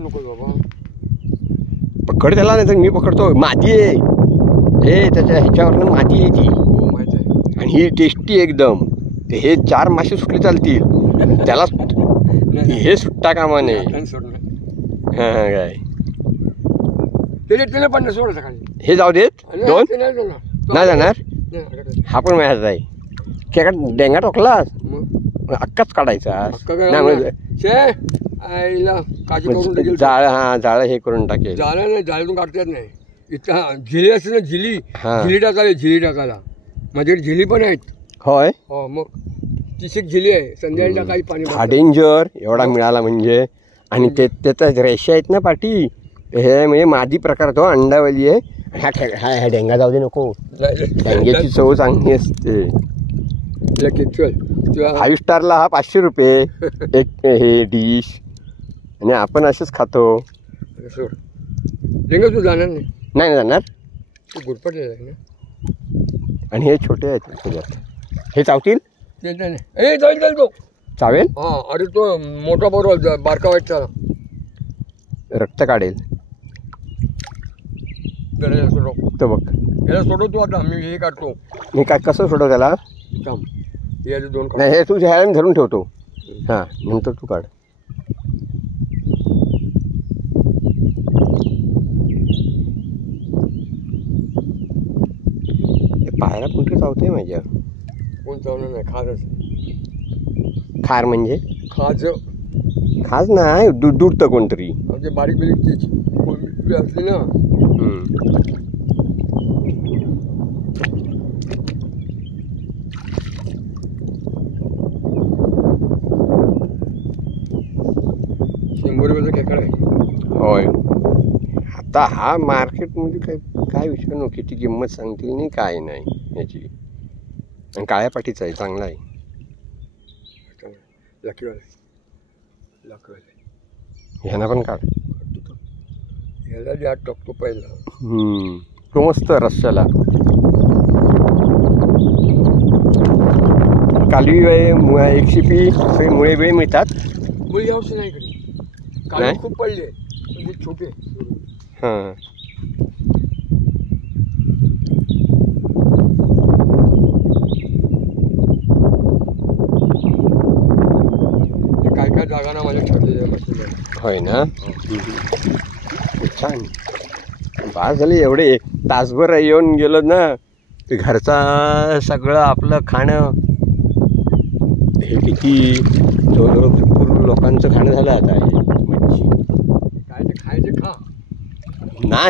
नको बाबा. पकड त्याला, नाही तर मी पकडतो. मादी आहे हे, त्याच्या ह्याच्यावरनं मादी आहे ती. हो माहिती आहे. आणि ही टेस्टी एकदम. हे 4 मासे सुटले चालतील त्याला. हे सुट्टा कामा नाही. हां हां काय त्याने पण सोड सकाळी. हे जाऊ देत 2 नाही जाणार. हा पण माझ्याच आहे. खेळात डेंगा टोकलास अक्काच काढायचा. जाळ, हा जाळ हे करून टाकेल. जाळं नाही, जाळ्यातून काढता येत नाही. इथं झिली असते ना, झिली झिली टाकायला. माझ्याकडे झिली पण आहेत. होय हो मग 30 झिली आहे. संध्याकाळी टाकायची पाणी. हा डेंजर एवढा मिळाला म्हणजे. आणि ते त्याचा रेषा आहेत ना पाठी, हे म्हणजे मादी प्रकार तो अंडावली आहे. ह्या डेंगा जाऊ दे नको. डेंग्याची चव चांगली असते. 5 स्टारला हा 500 रुपये एक हे डिश. आणि आपण असेच खातो. डेंगा तू जाणार नाही. नाही जाणार. तू गुरपटलेला आहे ना. आणि हे छोटे आहेत त्याच्यात. हे चावतील. जाईल तो चावेल. हा अरे तो मोठा बरोबर बारका वाईटचा रक्त काढेल तो बघ. याला सोडवतो आता मी. हे काढतो मी काय कसं सोडव त्याला. याचे 2 नाही हे तू ह्याला धरून ठेवतो. हां नंतर तू काढ. पायाला कुठे चावते माझ्या. कोण चावणार नाही. खाजच. खार म्हणजे खाज. खाज नाही दूध तर कोणतरी म्हणजे बारीक बारीक असली ना. ₹100 खेकडा आहे. होय. आता हा मार्केटमध्ये काय विषय नको. किती किंमत सांगतील नाही काय नाही याची. आणि काळ्या पाठीचा आहे, चांगला आहे. ह्याना पण काढ. ह्याला जे आत टाकतो पहिला. तो मस्त रस्स्याला. कालवी एक शिपी सगळे मुळे बिळे मिळतात. मुळे यावर्षी नाही इकडे. कालवी खूप पडले म्हणजे छोटे. हां काय जागा माझ्या ठरलेल्या. होय ना. छान. बास झाले. एवढे तासभर येऊन गेलो ना. ते घरचा सगळं आपलं खाणं हे किती जवळजवळ भरपूर लोकांचं खाणं झालं आता. हे मच्छी काय ते खायचे खा. नाही